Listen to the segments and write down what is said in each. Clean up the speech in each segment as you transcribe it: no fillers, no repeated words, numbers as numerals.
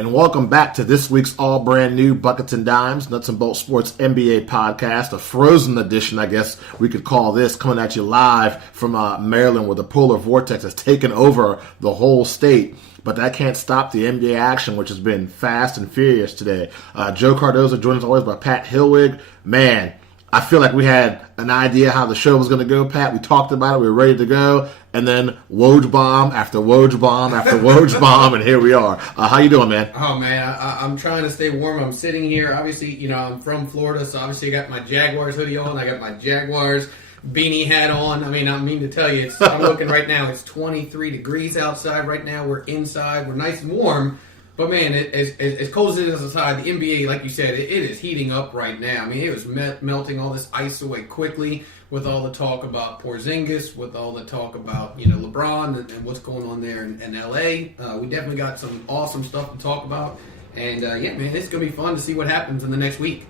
and welcome back to this week's all brand new Buckets and Dimes, Nuts and Bolts Sports NBA podcast, a frozen edition, I guess we could call this, coming at you live from Maryland, where the polar vortex has taken over the whole state. But that can't stop the NBA action, which has been fast and furious today. Joe Cardozo joined as always by Pat Hillwig. Man, I feel like we had an idea how the show was going to go, Pat. We talked about it. We were ready to go. And then Woj bomb after Woj bomb after Woj bomb, and here we are. How you doing, man? Oh, man, I'm trying to stay warm. I'm sitting here. Obviously, I'm from Florida, so obviously I got my Jaguars hoodie on. I got my Jaguars beanie hat on. I mean to tell you, I'm looking right now. It's 23 degrees outside right now. We're inside. We're nice and warm. But, man, as cold as it is outside, the NBA, like you said, it is heating up right now. I mean, it was melting all this ice away quickly with all the talk about Porzingis, with all the talk about, LeBron and what's going on there in L.A. We definitely got some awesome stuff to talk about. And, man, it's going to be fun to see what happens in the next week.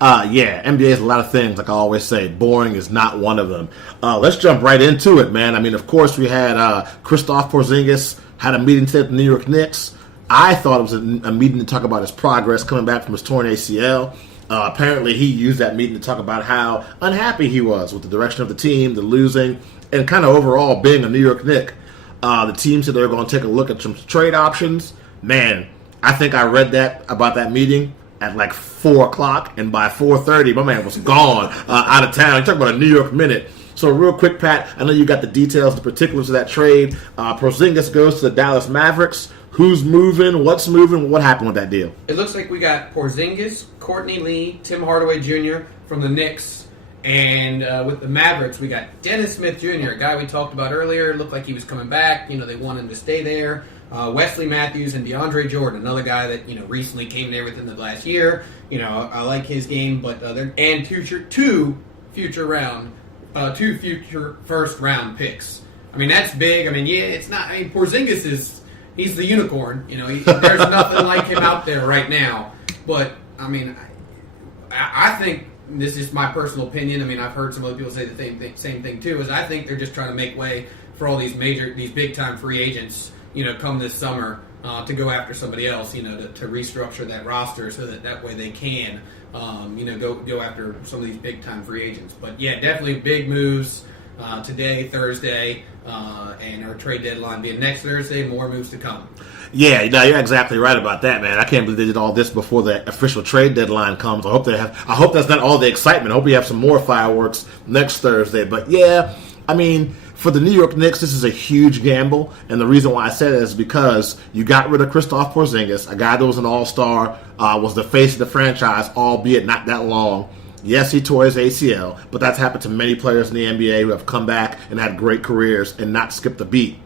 NBA is a lot of things, like I always say. Boring is not one of them. Let's jump right into it, man. I mean, of course, we had Kristaps Porzingis had a meeting today with the New York Knicks. I thought it was a meeting to talk about his progress coming back from his torn ACL. Apparently, he used that meeting to talk about how unhappy he was with the direction of the team, the losing, and kind of overall being a New York Knick. The team said they were going to take a look at some trade options. Man, I think I read that about that meeting at like 4 o'clock, and by 4:30, my man was gone out of town. You talk about a New York minute. So real quick, Pat, I know you got the details, the particulars of that trade. Porzingis goes to the Dallas Mavericks. Who's moving? What's moving? What happened with that deal? It looks like we got Porzingis, Courtney Lee, Tim Hardaway Jr. from the Knicks. And with the Mavericks, we got Dennis Smith Jr., a guy we talked about earlier. Looked like he was coming back. They want him to stay there. Wesley Matthews and DeAndre Jordan, another guy that, recently came there within the last year. I like his game, but and two future first-round picks. I mean, that's big. I mean, yeah, it's not. I mean, Porzingis is. He's the unicorn. There's nothing like him out there right now. But, I mean, I think, this is my personal opinion. I mean, I've heard some other people say the same thing too, is I think they're just trying to make way for all these big-time free agents, come this summer to go after somebody else, to restructure that roster so that way they can, go after some of these big-time free agents. But, yeah, definitely big moves. Today, Thursday, and our trade deadline being next Thursday, more moves to come. Yeah, you're exactly right about that, man. I can't believe they did all this before the official trade deadline comes. I hope that's not all the excitement. I hope we have some more fireworks next Thursday. But yeah, I mean, for the New York Knicks, this is a huge gamble, and the reason why I said it is because you got rid of Kristaps Porzingis, a guy that was an all-star, was the face of the franchise, albeit not that long. Yes, he tore his ACL, but that's happened to many players in the NBA who have come back and had great careers and not skipped a beat.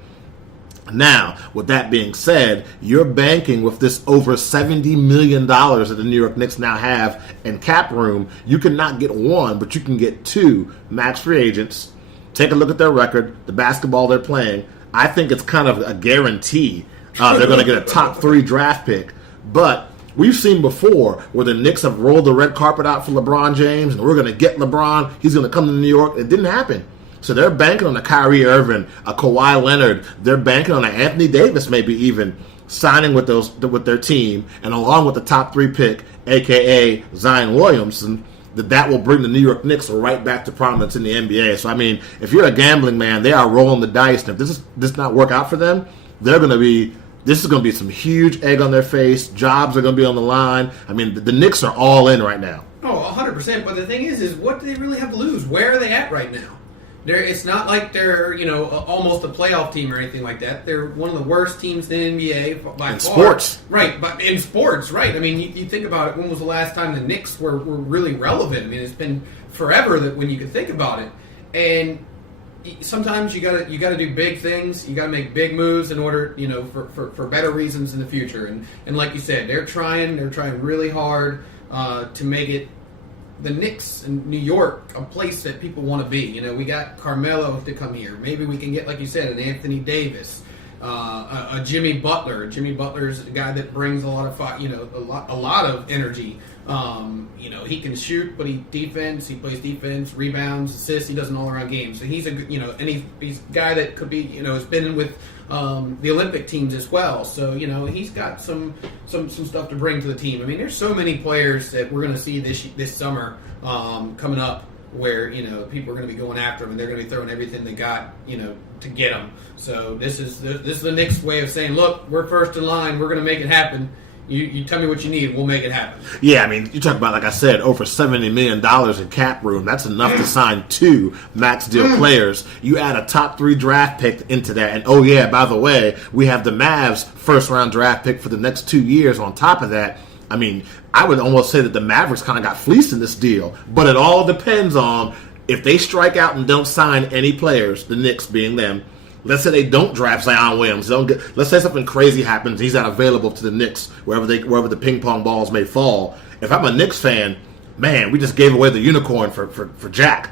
Now, with that being said, you're banking with this over $70 million that the New York Knicks now have in cap room. You can not get one, but you can get two max free agents. Take a look at their record, the basketball they're playing. I think it's kind of a guarantee they're going to get a top 3 draft pick. But we've seen before where the Knicks have rolled the red carpet out for LeBron James, and we're going to get LeBron. He's going to come to New York. It didn't happen. So they're banking on a Kyrie Irving, a Kawhi Leonard. They're banking on an Anthony Davis, maybe even signing with their team, and along with the top 3 pick, a.k.a. Zion Williamson, that will bring the New York Knicks right back to prominence in the NBA. So, I mean, if you're a gambling man, they are rolling the dice. And if this does not work out for them, this is going to be some huge egg on their face. Jobs are going to be on the line. I mean, the Knicks are all in right now. Oh, 100%. But the thing is what do they really have to lose? Where are they at right now? It's not like they're, almost a playoff team or anything like that. They're one of the worst teams in the NBA by far. Sports. Right, but in sports, right. I mean, you think about it, when was the last time the Knicks were really relevant? I mean, it's been forever that when you could think about it. And sometimes you gotta do big things. You gotta make big moves in order, for better reasons in the future. And like you said, they're trying really hard to make it, the Knicks in New York, a place that people want to be. We got Carmelo to come here. Maybe we can get, like you said, an Anthony Davis, a Jimmy Butler. Jimmy Butler's a guy that brings a lot of a lot of energy. He can shoot, but he plays defense, rebounds, assists. He does an all-around game. So he's a and he's a guy that could be, has been with the Olympic teams as well. So he's got some stuff to bring to the team. I mean, there's so many players that we're going to see this summer coming up where people are going to be going after them and they're going to be throwing everything they got to get them. So this is the Knicks' way of saying, look, we're first in line. We're going to make it happen. You tell me what you need, we'll make it happen. Yeah, I mean, you talk about, like I said, over $70 million in cap room. That's enough to sign 2 max deal players. You add a top 3 draft pick into that. And, oh, yeah, by the way, we have the Mavs first-round draft pick for the next 2 years on top of that. I mean, I would almost say that the Mavericks kind of got fleeced in this deal. But it all depends on if they strike out and don't sign any players, the Knicks being them. Let's say they don't draft Zion Williams. Let's say something crazy happens. He's not available to the Knicks wherever the ping pong balls may fall. If I'm a Knicks fan, man, we just gave away the unicorn for Jack.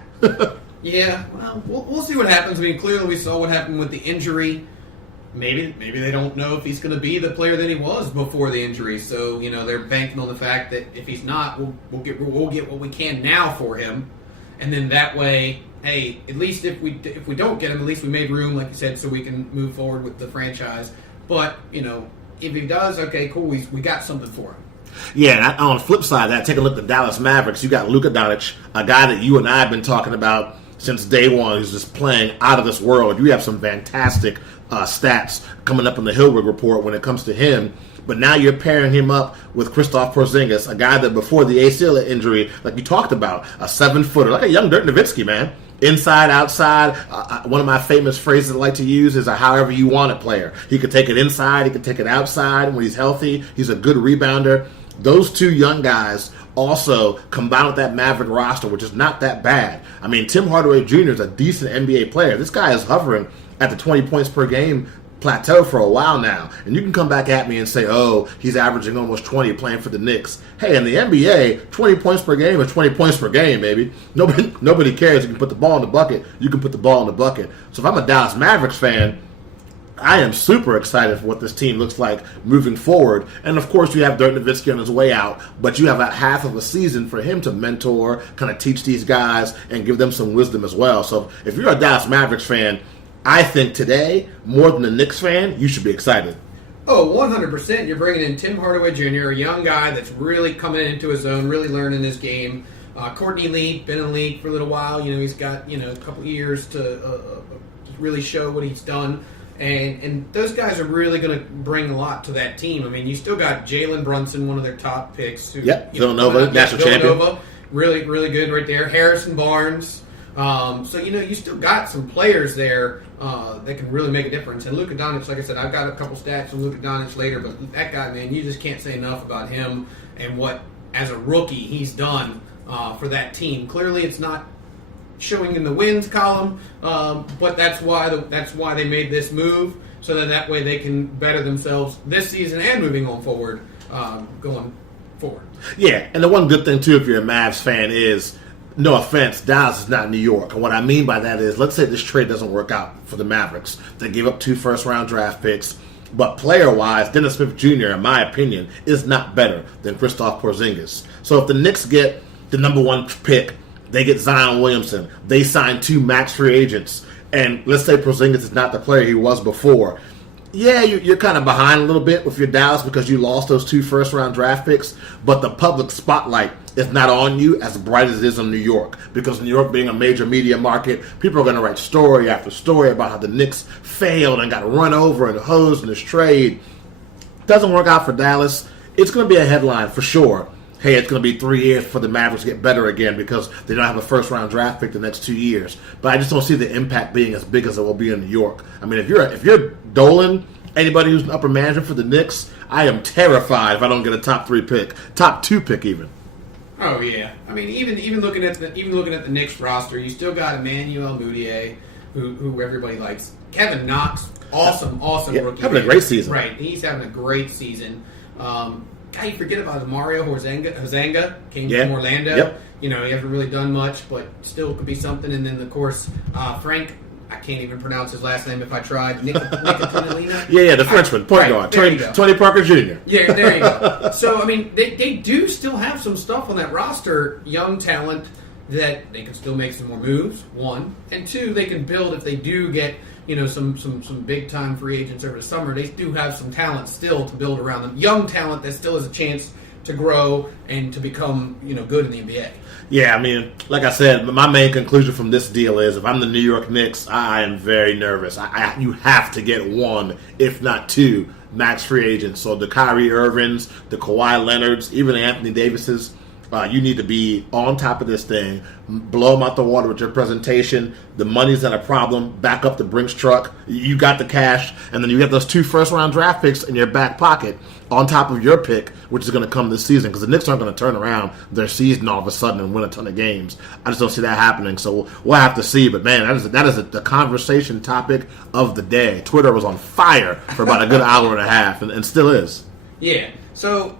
Yeah, well, we'll see what happens. I mean, clearly we saw what happened with the injury. Maybe they don't know if he's going to be the player that he was before the injury. So they're banking on the fact that if he's not, we'll get what we can now for him, and then that way, hey, at least if we don't get him, at least we made room, like you said, so we can move forward with the franchise. But if he does, okay, cool, we got something for him. Yeah, and on the flip side of that, take a look at the Dallas Mavericks. You got Luka Doncic, a guy that you and I have been talking about since day one, who's just playing out of this world. You have some fantastic stats coming up in the Hillwig report when it comes to him. But now you're pairing him up with Kristaps Porzingis, a guy that before the ACL injury, like you talked about, a 7-footer, like a young Dirk Nowitzki, man. Inside, outside. One of my famous phrases I like to use is a however you want it player. He could take it inside, he could take it outside. When he's healthy, he's a good rebounder. Those 2 young guys also combined with that Maverick roster, which is not that bad. I mean, Tim Hardaway Jr. is a decent NBA player. This guy is hovering at the 20 points per game plateau for a while now. And you can come back at me and say, oh, he's averaging almost 20 playing for the Knicks. Hey, in the NBA, 20 points per game is 20 points per game, baby. Nobody cares. You can put the ball in the bucket. You can put the ball in the bucket. So if I'm a Dallas Mavericks fan, I am super excited for what this team looks like moving forward. And, of course, you have Dirk Nowitzki on his way out, but you have a half of a season for him to mentor, kind of teach these guys, and give them some wisdom as well. So if you're a Dallas Mavericks fan, I think today, more than a Knicks fan, you should be excited. Oh, 100%. You're bringing in Tim Hardaway Jr., a young guy that's really coming into his own, really learning his game. Courtney Lee, been in the league for a little while. He's got, a couple of years to really show what he's done. And those guys are really going to bring a lot to that team. I mean, you still got Jalen Brunson, one of their top picks. Villanova, national champion. Really, really good right there. Harrison Barnes. So, you still got some players there that can really make a difference. And Luka Doncic, like I said, I've got a couple stats on Luka Doncic later, but that guy, man, you just can't say enough about him and what, as a rookie, he's done for that team. Clearly, it's not showing in the wins column, but that's why they made this move, so that way they can better themselves this season and moving on forward, going forward. Yeah, and the one good thing, too, if you're a Mavs fan is, no offense, Dallas is not New York. And what I mean by that is, let's say this trade doesn't work out for the Mavericks. They gave up 2 first-round draft picks. But player-wise, Dennis Smith Jr., in my opinion, is not better than Kristaps Porzingis. So if the Knicks get the number 1 pick, they get Zion Williamson, they sign 2 max free agents, and let's say Porzingis is not the player he was before. Yeah, you're kind of behind a little bit with your Dallas because you lost those 2 first-round draft picks, but the public spotlight is not on you as bright as it is in New York. Because New York being a major media market, people are going to write story after story about how the Knicks failed and got run over and hosed in this trade. Doesn't work out for Dallas. It's going to be a headline for sure. Hey, it's going to be 3 years for the Mavericks to get better again because they don't have a first-round draft pick the next 2 years. But I just don't see the impact being as big as it will be in New York. I mean, if you're Dolan, anybody who's an upper manager for the Knicks, I am terrified if I don't get a top 3 pick, top 2 pick even. Oh yeah, I mean even looking at the Knicks roster, you still got Emmanuel Mudiay, who everybody likes. Kevin Knox, awesome rookie. Having a great season. Right, he's having a great season. Guy you forget about is Mario Hozanga came from Orlando. Yep. He hasn't really done much, but still could be something. And then of course Frank. I can't even pronounce his last name if I tried. Nicotinelli? Yeah, the Frenchman, point guard, Tony Parker Jr. Yeah, there you go. So, I mean, they do still have some stuff on that roster, young talent, that they can still make some more moves, one. And two, they can build if they do get, some big-time free agents over the summer. They do have some talent still to build around them. Young talent that still has a chance to grow and to become, good in the NBA. Yeah, I mean, like I said, my main conclusion from this deal is if I'm the New York Knicks, I am very nervous. You have to get one, if not two, max free agents. So the Kyrie Irvings, the Kawhi Leonards, even Anthony Davises, you need to be on top of this thing, blow them out the water with your presentation. The money's not a problem. Back up the Brinks truck. You got the cash, and then you get those 2 first-round draft picks in your back pocket on top of your pick, which is going to come this season, because the Knicks aren't going to turn around their season all of a sudden and win a ton of games. I just don't see that happening, so we'll have to see. But, man, that is the conversation topic of the day. Twitter was on fire for about a good hour and a half, and still is. Yeah. So,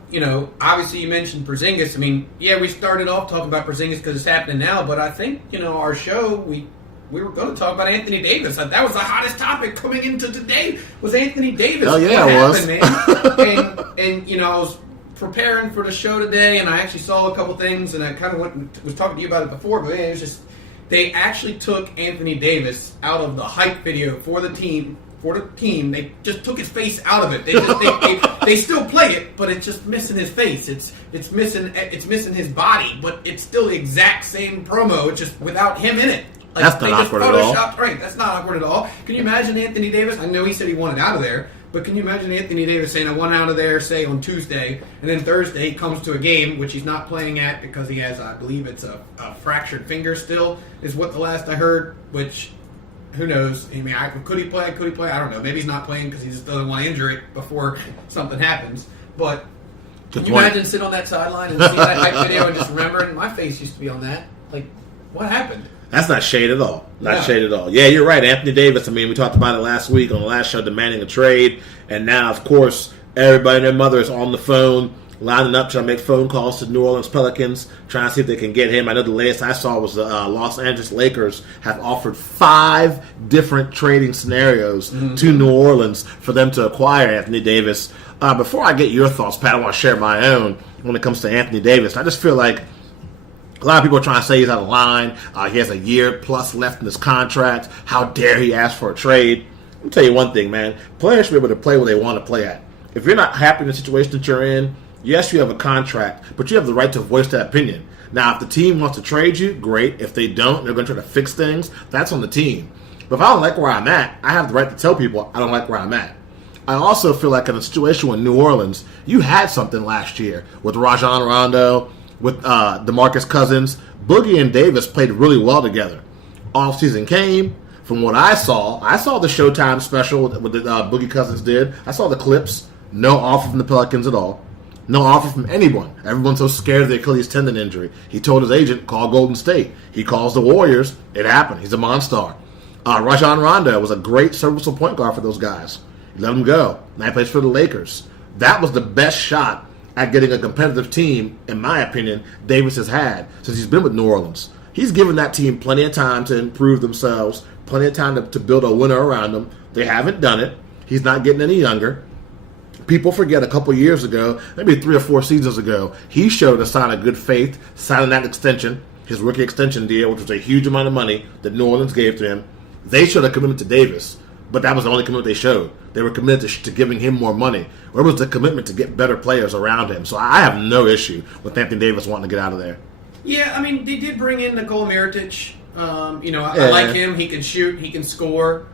obviously you mentioned Porzingis. I mean, yeah, we started off talking about Porzingis because it's happening now, but I think, our show, we were going to talk about Anthony Davis. That was the hottest topic coming into today, was Anthony Davis. Oh, yeah, it was. Man? and, I was preparing for the show today, and I actually saw a couple things, and I kind of was talking to you about it before, but man, it was just, they actually took Anthony Davis out of the hype video for the team. They just took his face out of it. They still play it, but it's just missing his face. It's missing his body, but it's still the exact same promo. It's just without him in it. That's not awkward at all. Right, that's not awkward at all. Can you imagine Anthony Davis? I know he said he wanted out of there, but can you imagine Anthony Davis saying, I want out of there, say, on Tuesday, and then Thursday he comes to a game, which he's not playing at because he has, I believe it's a fractured finger still, is what the last I heard, which... Who knows? I mean, could he play? I don't know. Maybe he's not playing because he just doesn't want to injure it before something happens. But can you imagine sit on that sideline and see that hype video and just remember? And my face used to be on that. Like, what happened? That's not shade at all. Shade at all. Yeah, you're right. Anthony Davis, I mean, we talked about it last week on the last show, demanding a trade. And now, of course, everybody and their mother is on the phone, lining up, trying to make phone calls to New Orleans Pelicans, trying to see if they can get him. I know the latest I saw was the Los Angeles Lakers have offered 5 different trading scenarios to New Orleans for them to acquire Anthony Davis. Before I get your thoughts, Pat, I want to share my own when it comes to Anthony Davis. I just feel like a lot of people are trying to say he's out of line. He has a year plus left in his contract. How dare he ask for a trade? Let me tell you one thing, man. Players should be able to play where they want to play at. If you're not happy in the situation that you're in, yes, you have a contract, but you have the right to voice that opinion. Now, if the team wants to trade you, great. If they don't, they're going to try to fix things. That's on the team. But if I don't like where I'm at, I have the right to tell people I don't like where I'm at. I also feel like in a situation with New Orleans, you had something last year with Rajon Rondo, with DeMarcus Cousins. Boogie and Davis played really well together. Offseason came. From what I saw the Showtime special with the Boogie Cousins did. I saw the clips. No offer from the Pelicans at all. No offer from anyone. Everyone's so scared of the Achilles tendon injury. He told his agent, call Golden State. He calls the Warriors. It happened. He's a monster. Rajon Rondo was a great serviceable point guard for those guys. He let him go. Now he plays for the Lakers. That was the best shot at getting a competitive team, in my opinion, Davis has had since he's been with New Orleans. He's given that team plenty of time to improve themselves, plenty of time to build a winner around them. They haven't done it. He's not getting any younger. People forget a couple years ago, maybe 3 or 4 seasons ago, he showed a sign of good faith, signing that extension, his rookie extension deal, which was a huge amount of money that New Orleans gave to him. They showed a commitment to Davis, but that was the only commitment they showed. They were committed to giving him more money. Where was the commitment to get better players around him? So I have no issue with Anthony Davis wanting to get out of there. Yeah, I mean, they did bring in Nikola Mirotic. I like him. He can shoot. He can score.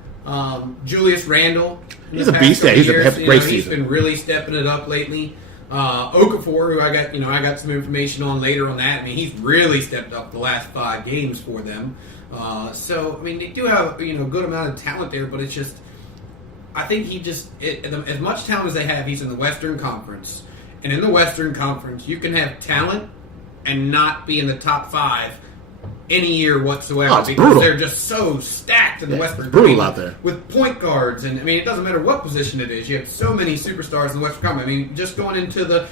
Julius Randle. He's a beast. Yeah, he's a great season. He's been really stepping it up lately. Okafor, who I got some information on later on that. I mean, he's really stepped up the last 5 games for them. So I mean, they do have a good amount of talent there, but it's just I think as much talent as they have, he's in the Western Conference, and in the Western Conference, you can have talent and not be in the top 5 any year whatsoever because brutal. They're just so stacked in the Western. It's brutal out there with point guards, and I mean it doesn't matter what position it is. You have so many superstars in the Western Conference. I mean, just going into the